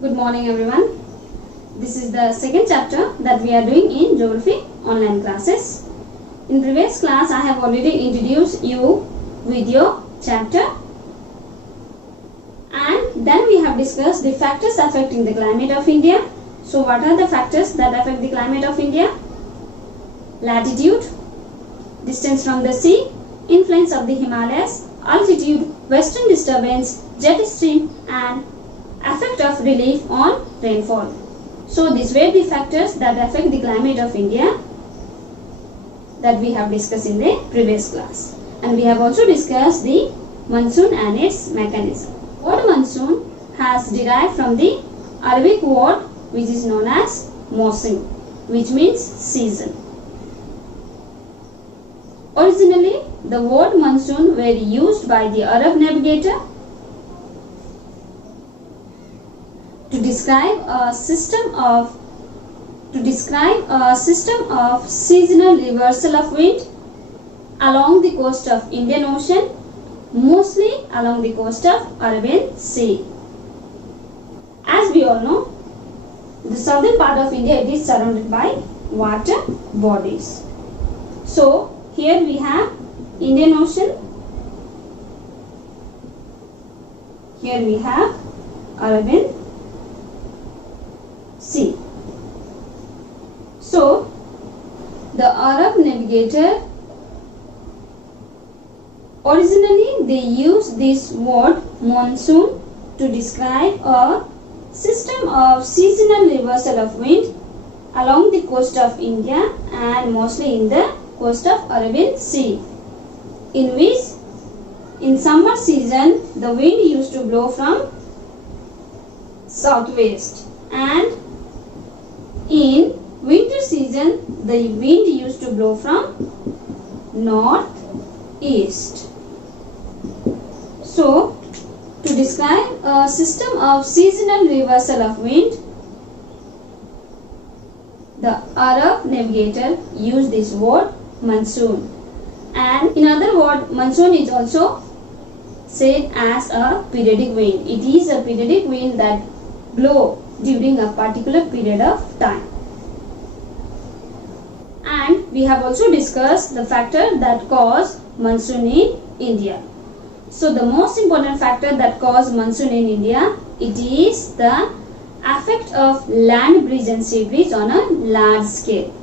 Good morning everyone. This is the second chapter that we are doing in geography online classes. In previous class I have already introduced you with your chapter and then we have discussed the factors affecting the climate of India. So what are the factors that affect the climate of India? Latitude, distance from the sea, influence of the Himalayas, altitude, western disturbance, jet stream and effect of relief on rainfall. So these were the factors that affect the climate of India that we have discussed in the previous class. And we have also discussed the monsoon and its mechanism. Word monsoon has derived from the Arabic word which is known as mawsim, which means season. Originally, the word monsoon were used by the Arab navigator to describe a system of seasonal reversal of wind along the coast of Indian Ocean, mostly along the coast of Arabian Sea. As we all know, the southern part of India it is surrounded by water bodies. So here we have Indian Ocean, here we have Arabian Sea. So the Arab navigator originally they used this word monsoon to describe a system of seasonal reversal of wind along the coast of India and mostly in the coast of Arabian Sea, in which in summer season the wind used to blow from southwest and in winter season the wind used to blow from northeast. So to describe a system of seasonal reversal of wind, the Arab navigator used this word monsoon, and in other words monsoon is also said as a periodic wind. It is a periodic wind that blow during a particular period of time. And we have also discussed the factor that cause monsoon in India. So the most important factor that cause monsoon in India, it is the effect of land breeze and sea breeze on a large scale.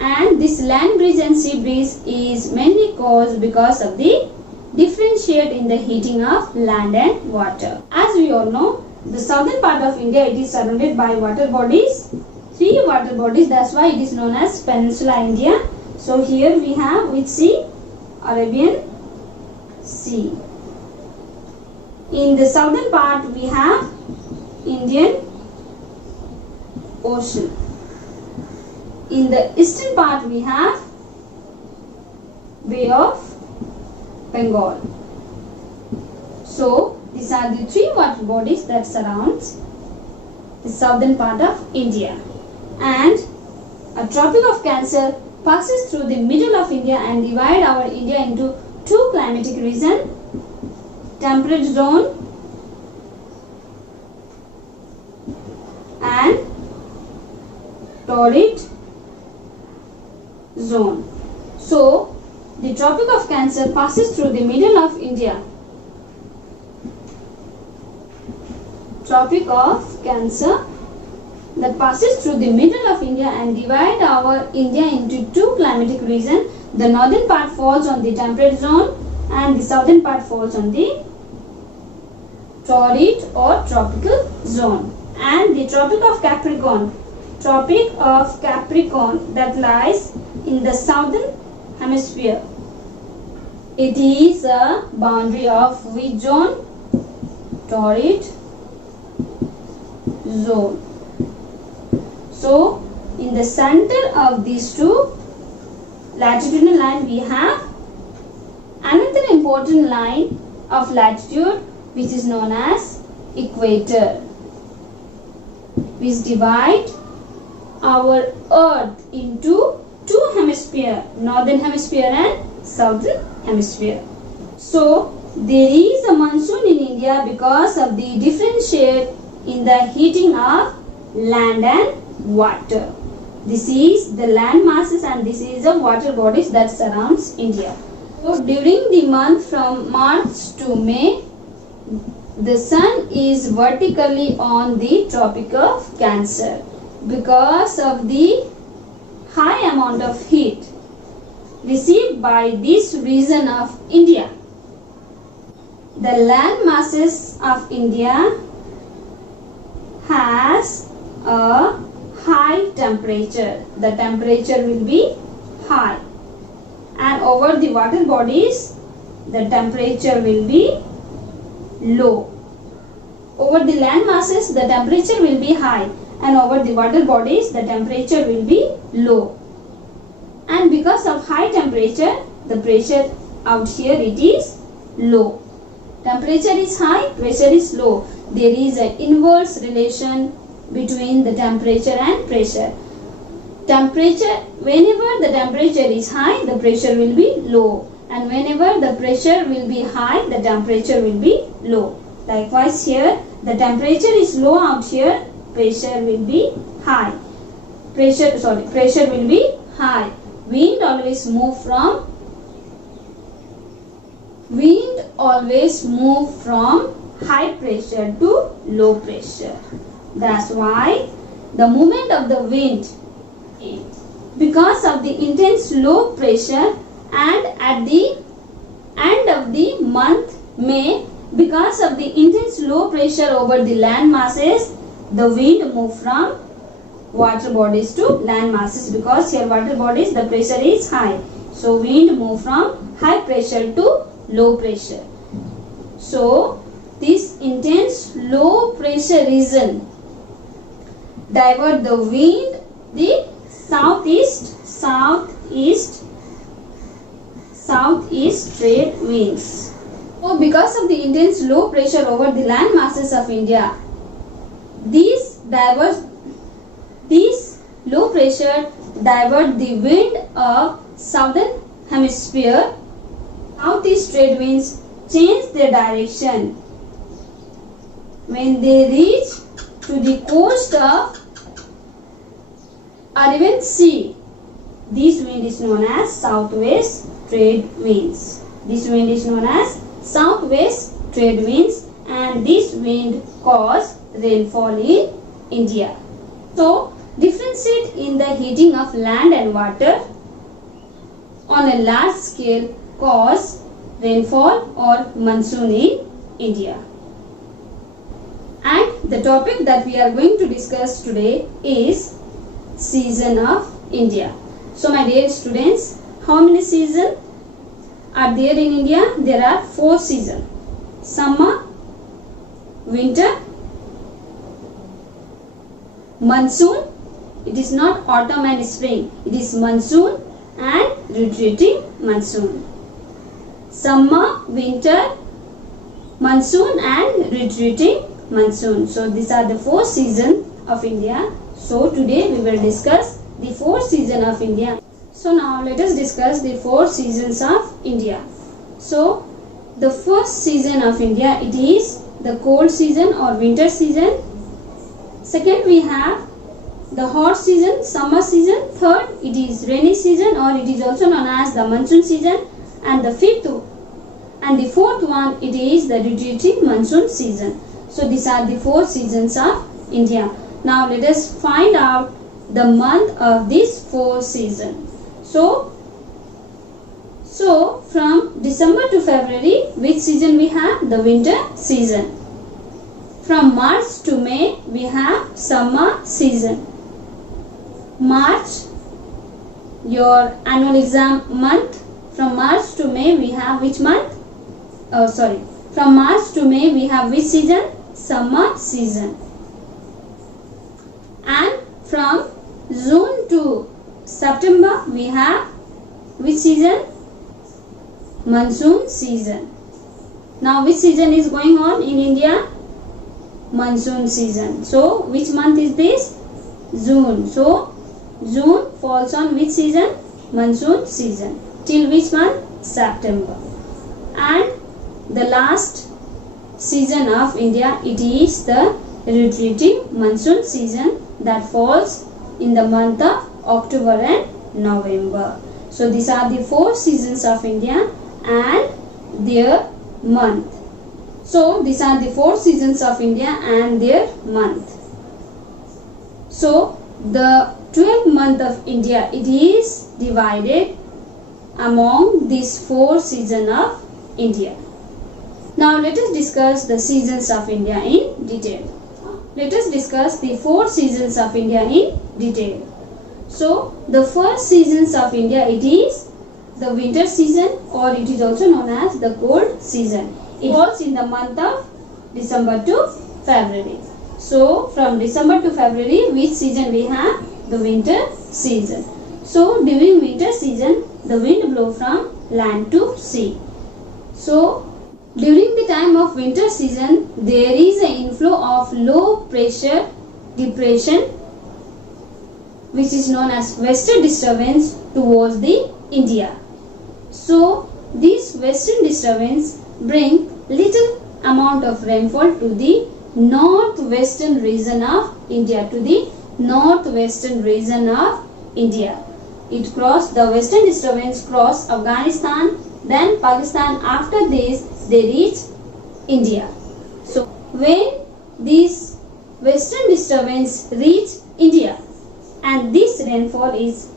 And this land breeze and sea breeze is mainly caused because of the differentiate in the heating of land and water. As we all know, the southern part of India it is surrounded by water bodies, 3 water bodies, that's why it is known as Peninsula India. So here we have which sea? Arabian Sea. In the southern part we have Indian Ocean. In the eastern part we have Bay of Bengal. So these are the 3 water bodies that surrounds the southern part of India. And a Tropic of Cancer passes through the middle of India and divide our India into 2 climatic regions, temperate zone and torrid zone. So the Tropic of Cancer passes through the middle of India. Tropic of Cancer that passes through the middle of India and divide our India into 2 climatic regions. The northern part falls on the temperate zone and the southern part falls on the torrid or tropical zone. And the Tropic of Capricorn that lies in the southern hemisphere. It is a boundary of which zone? Torrid zone. So in the center of these 2 latitudinal lines we have another important line of latitude which is known as equator, which divide our earth into 2 hemispheres, northern hemisphere and southern hemisphere. So there is a monsoon in India because of the differentiate in the heating of land and water. This is the land masses and this is the water bodies that surrounds India. So during the month from March to May, the sun is vertically on the Tropic of Cancer because of the high amount of heat received by this region of India. The land masses of India has a high temperature. The temperature will be high, and over the water bodies the temperature will be low. Over the land masses the temperature will be high, and over the water bodies the temperature will be low. And because of high temperature, the pressure out here it is low. Temperature is high, pressure is low. There is an inverse relation between the temperature and pressure. Whenever the temperature is high, the pressure will be low, and whenever the pressure will be high, the temperature will be low. Likewise here, the temperature is low out here, pressure will be high. Pressure will be high. Wind always move from high pressure to low pressure. That's why the movement of the wind, because of the intense low pressure, and at the end of the month May, because of the intense low pressure over the land masses, the wind move from water bodies to land masses, because here water bodies the pressure is high. So wind move from high pressure to low pressure. So this intense low pressure region divert the wind the southeast trade winds. So because of the intense low pressure over the land masses of India, these low pressure divert the wind of southern hemisphere. Southeast trade winds change their direction when they reach to the coast of Arabian Sea. This wind is known as southwest trade winds. This wind is known as southwest trade winds, and this wind cause rainfall in India. So differentiate in the heating of land and water on a large scale cause rainfall or monsoon in India. And the topic that we are going to discuss today is season of India. So my dear students, how many seasons are there in India? There are 4 seasons: summer, winter, monsoon. It is not autumn and spring, it is monsoon and retreating monsoon. Summer, winter, monsoon and retreating monsoon. So these are the 4 seasons of India. So today we will discuss the 4 seasons of India. So now let us discuss the 4 seasons of India. So the first season of India, it is the cold season or winter season. Second, we have the hot season, summer season. Third, it is rainy season, or it is also known as the monsoon season. And the fourth one, it is the retreating monsoon season. So these are the 4 seasons of India. Now let us find out the month of these 4 seasons. So from December to February, which season we have? The winter season. From March to May, we have summer season. March, your annual exam month. From March to May, we have which month? From March to May, we have which season? Summer season. And from June to September, we have which season? Monsoon season. Now which season is going on in India? Monsoon season. So which month is this? June. So June falls on which season? Monsoon season. Till which month? September. And the last season of India, it is the retreating monsoon season that falls in the month of October and November. So these are the 4 seasons of India and their month. So these are the 4 seasons of India and their month. So the 12th month of India, it is divided among these 4 seasons of India. Now let us discuss the seasons of India in detail. Let us discuss the 4 seasons of India in detail. So the first seasons of India, it is the winter season, or it is also known as the cold season. It falls in the month of December to February. So from December to February, which season we have? The winter season. So during winter season, the wind blows from land to sea. So during the time of winter season, there is an inflow of low pressure depression, which is known as western disturbance, towards the India. So this western disturbance bring little amount of rainfall to the northwestern region of India, It crossed the western disturbance, cross Afghanistan, then Pakistan. After this, they reach India. So when this western disturbance reach India, and this rainfall is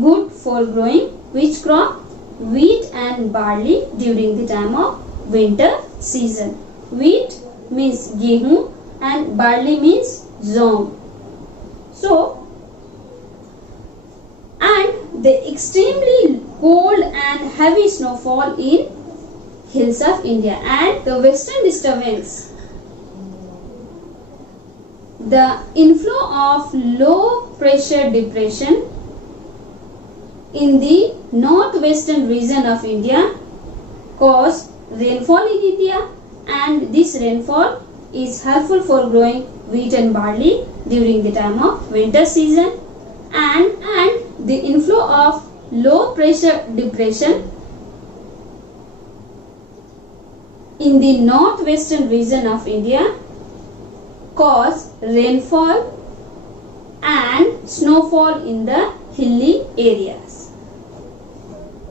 good for growing which crop? Wheat and barley during the time of winter season. Wheat means gehu and barley means zong. So, and the extremely cold and heavy snowfall in hills of India, and the western disturbance, the inflow of low pressure depression in the northwestern region of India cause rainfall in India, and this rainfall is helpful for growing wheat and barley during the time of winter season, and the inflow of low pressure depression in the northwestern region of India cause rainfall and snowfall in the hilly areas.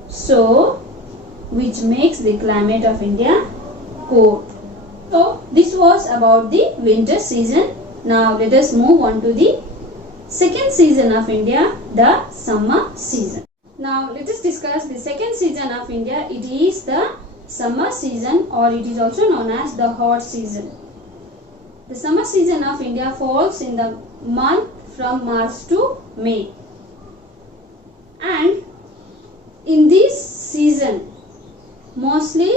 So, which makes the climate of India cold. So, this was about the winter season. Now, let us move on to the second season of India, the summer season. Now, let us discuss the second season of India. It is the summer season, or it is also known as the hot season. The summer season of India falls in the month from March to May. And in this season, mostly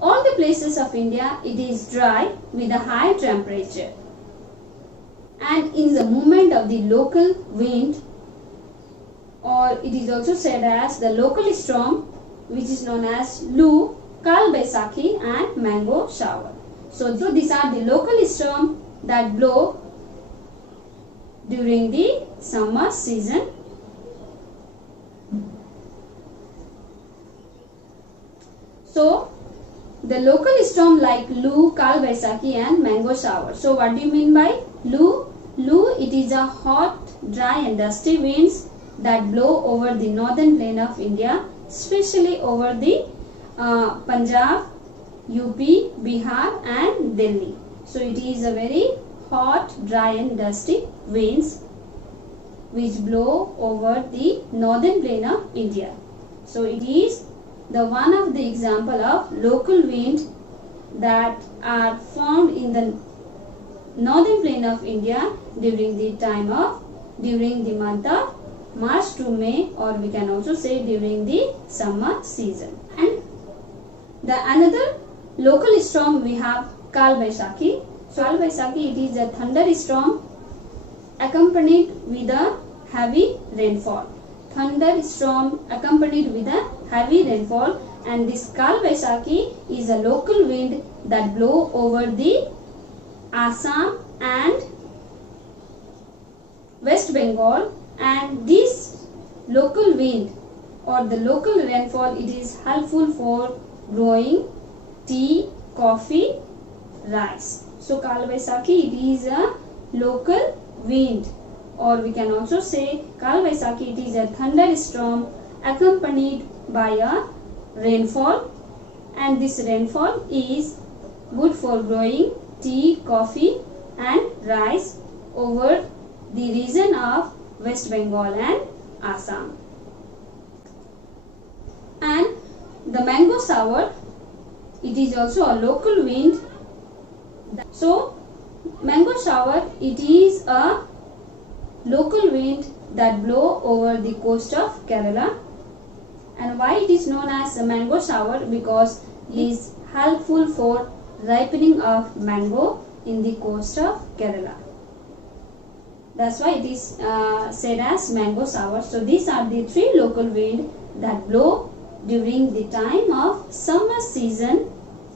all the places of India, it is dry with a high temperature. And in the movement of the local wind, or it is also said as the local storm, which is known as Lu, Kal Baisakhi and mango shower. So these are the local storms that blow during the summer season. So the local storm like Lu, Kal Baisakhi and mango shower. So what do you mean by Lu? Lu, it is a hot, dry and dusty winds that blow over the northern plain of India, especially over the Punjab, UP, Bihar and Delhi. So it is a very hot, dry and dusty winds which blow over the northern plain of India. So it is the one of the example of local wind that are found in the northern plain of India during the month of March to May, or we can also say during the summer season. And the another local storm we have Kal Baisakhi. So Kal Baisakhi, it is a thunderstorm accompanied with a heavy rainfall. Thunderstorm accompanied with a heavy rainfall, and this Kal Baisakhi is a local wind that blow over the Assam and West Bengal, and this local wind or the local rainfall, it is helpful for growing tea, coffee, rice. So Kala Vaisakhi, it is a local wind, or we can also say Kala Vaisakhi, it is a thunderstorm accompanied by a rainfall, and this rainfall is good for growing tea, coffee and rice over the region of West Bengal and Assam. And the mango shower, it is also a local wind. So mango shower, it is a local wind that blow over the coast of Kerala. And why it is known as a mango shower? Because it is helpful for ripening of mango in the coast of Kerala. That's why it is said as mango shower. So these are the three local winds that blow during the time of summer season,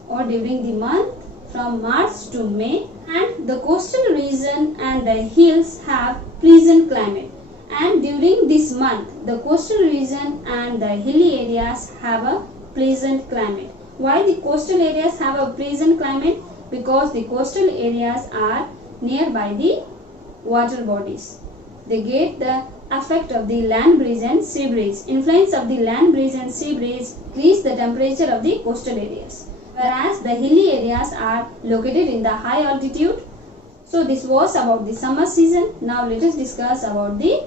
or during the month from March to May. And the coastal region and the hills have pleasant climate, and during this month the coastal region and the hilly areas have a pleasant climate. Why the coastal areas have a pleasant climate? Because the coastal areas are nearby the water bodies. They get the effect of the land breeze and sea breeze. Influence of the land breeze and sea breeze increase the temperature of the coastal areas, whereas the hilly areas are located in the high altitude. So this was about the summer season. Now let us discuss about the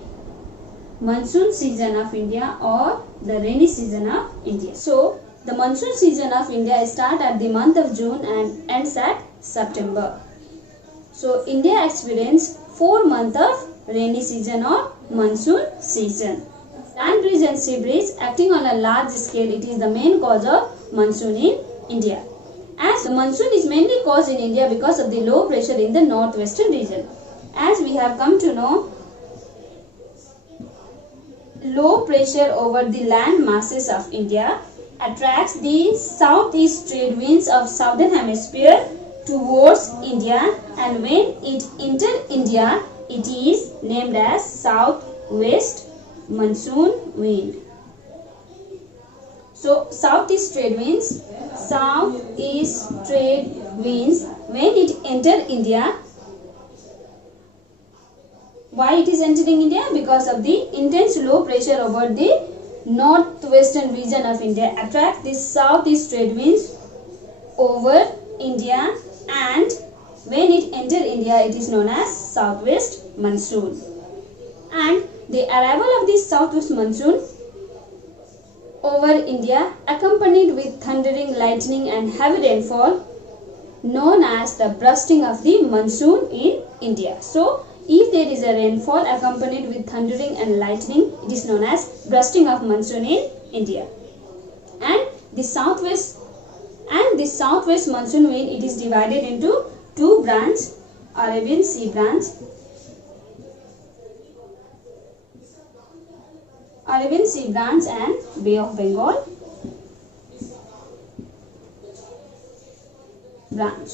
monsoon season of India, or the rainy season of India. So the monsoon season of India starts at the month of June and ends at September. So India experiences 4 months of rainy season or monsoon season. Land breeze and sea breeze acting on a large scale, it is the main cause of monsoon in India. As the monsoon is mainly caused in India because of the low pressure in the northwestern region. As we have come to know, low pressure over the land masses of India attracts the southeast trade winds of southern hemisphere towards India, and when it enters India, it is named as southwest monsoon wind. So southeast trade winds, when it enter India, why it is entering India? Because of the intense low pressure over the northwestern region of India attracts the southeast trade winds over India, and when it enter India, it is known as southwest monsoon. And the arrival of this southwest monsoon over India accompanied with thundering, lightning and heavy rainfall, known as the bursting of the monsoon in India. So if there is a rainfall accompanied with thundering and lightning, it is known as bursting of monsoon in India. And the southwest monsoon wind, it is divided into two branches: Arabian Sea branch, and Bay of Bengal branch.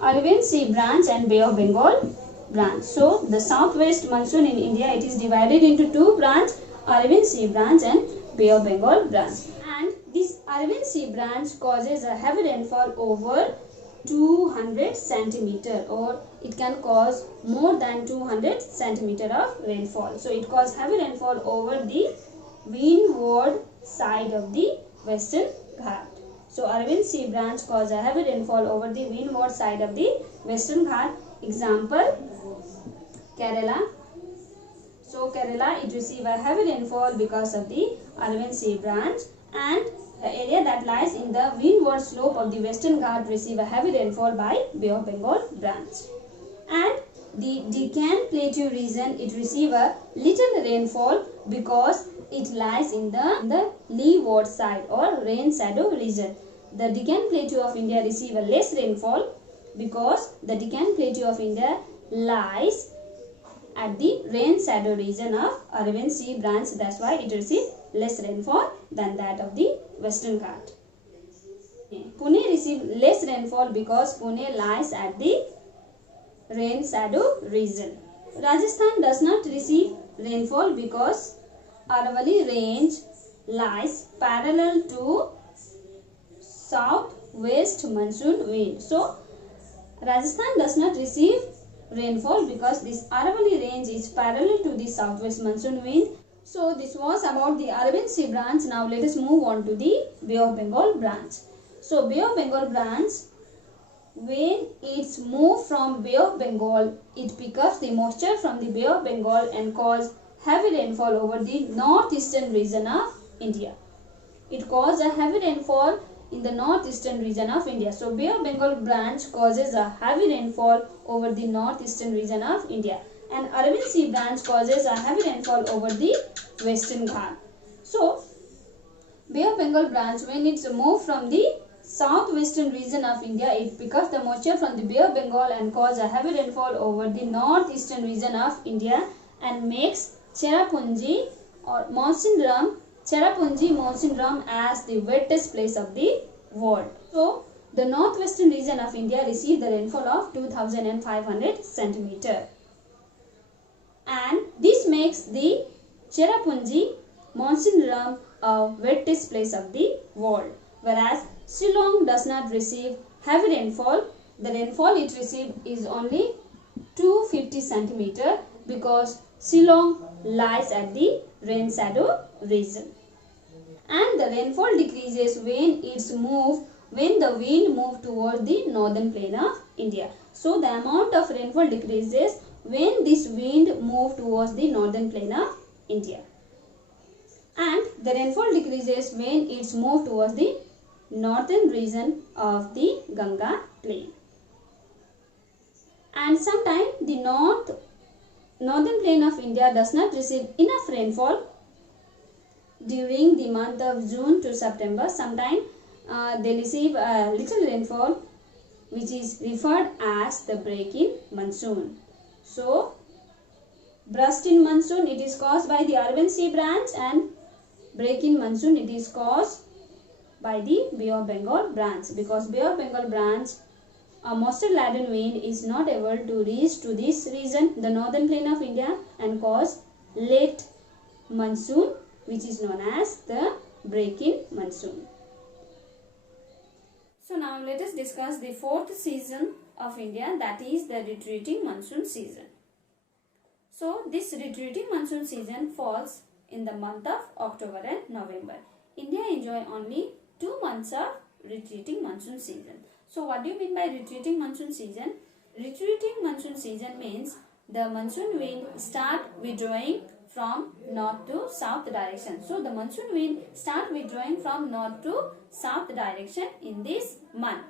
Arabian Sea branch and Bay of Bengal branch. So the southwest monsoon in India, it is divided into two branches: Arabian Sea branch and Bay of Bengal branch. And this Arabian Sea branch causes a heavy rainfall over 200 centimeter, or it can cause more than 200 centimeter of rainfall. So it causes heavy rainfall over the windward side of the Western Ghat. So Arabian Sea branch causes a heavy rainfall over the windward side of the Western Ghat. Example, Kerala. So Kerala, it receives a heavy rainfall because of the Arabian Sea branch, and the area that lies in the windward slope of the Western Ghat receive a heavy rainfall by Bay of Bengal branch. And the Deccan Plateau region, it receive a little rainfall because it lies in the leeward side or rain shadow region. The Deccan Plateau of India receive a less rainfall because the Deccan Plateau of India lies at the rain shadow region of Arabian Sea branch. That's why it receives less rainfall than that of the Western Ghat. Pune receives less rainfall because Pune lies at the rain shadow region. Rajasthan does not receive rainfall because Aravalli range lies parallel to southwest monsoon wind. So Rajasthan does not receive rainfall because this Aravalli range is parallel to the southwest monsoon wind. So this was about the Arabian Sea branch. Now let us move on to the Bay of Bengal branch. So Bay of Bengal branch, when it's moved from Bay of Bengal, it picks up the moisture from the Bay of Bengal and cause heavy rainfall over the northeastern region of India. It causes a heavy rainfall in the northeastern region of India. So Bay of Bengal branch causes a heavy rainfall over the northeastern region of India, and Arabian Sea branch causes a heavy rainfall over the Western Ghat. So Bay of Bengal branch, when it's moved from the southwestern region of India, it picks up the moisture from the Bay of Bengal and causes a heavy rainfall over the northeastern region of India and makes Cherrapunji or Cherrapunji Mawsynram as the wettest place of the world. So the northwestern region of India received the rainfall of 2500 centimeter, and this makes the Cherrapunji Mawsynram a wettest place of the world, whereas Shillong does not receive heavy rainfall. The rainfall it received is only 250 centimeter because Shillong lies at the rain shadow region, and the rainfall decreases when the wind moves towards the northern plain of India. So the amount of rainfall decreases when this wind moves towards the northern plain of India, and the rainfall decreases when it's moved towards the northern region of the Ganga plain. And sometimes the northern plain of India does not receive enough rainfall during the month of June to September. Sometimes they receive a little rainfall, which is referred as the break-in monsoon. So burst-in monsoon, it is caused by the Arabian Sea branch, and break-in monsoon, it is caused by the Bay of Bengal branch, because Bay of Bengal branch, a moisture laden wind is not able to reach to this region, the northern plain of India, and cause late monsoon, which is known as the break-in monsoon. So now let us discuss the fourth season of India, that is the retreating monsoon season. So this retreating monsoon season falls in the month of October and November. India enjoy only 2 months of retreating monsoon season. So what do you mean by retreating monsoon season? Retreating monsoon season means the monsoon wind start withdrawing from north to south direction. So the monsoon wind start withdrawing from north to south direction in this month.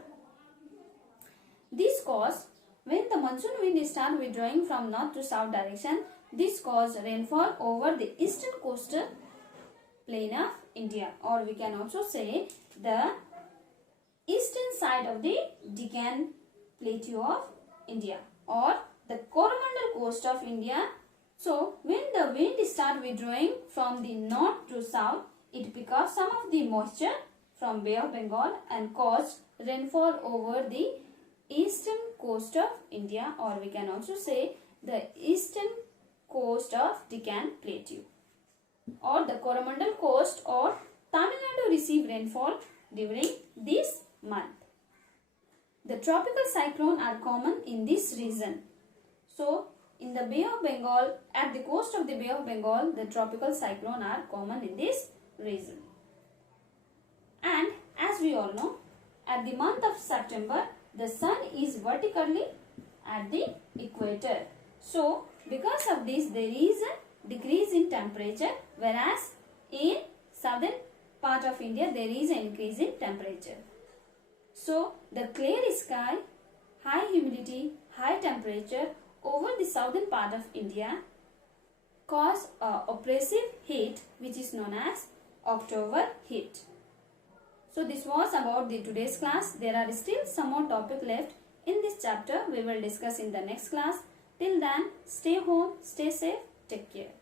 This cause, when the monsoon wind start withdrawing from north to south direction, this cause rainfall over the eastern coastal plain of India, or we can also say the eastern side of the Deccan Plateau of India, or the Coromandel coast of India. So when the wind start withdrawing from the north to south, it picks up some of the moisture from Bay of Bengal and cause rainfall over the eastern coast of India, or we can also say the eastern coast of Deccan Plateau, or the Coromandel coast or Tamil Nadu receive rainfall during this month. The tropical cyclone are common in this region. So in the Bay of Bengal, at the coast of the Bay of Bengal, the tropical cyclone are common in this region. And as we all know, at the month of September, the sun is vertically at the equator. So because of this, there is a decrease in temperature, whereas in southern part of India, there is an increase in temperature. So the clear sky, high humidity, high temperature over the southern part of India cause oppressive heat, which is known as October heat. So this was about the today's class. There are still some more topic left in this chapter. We will discuss in the next class. Till then, stay home, stay safe, take care.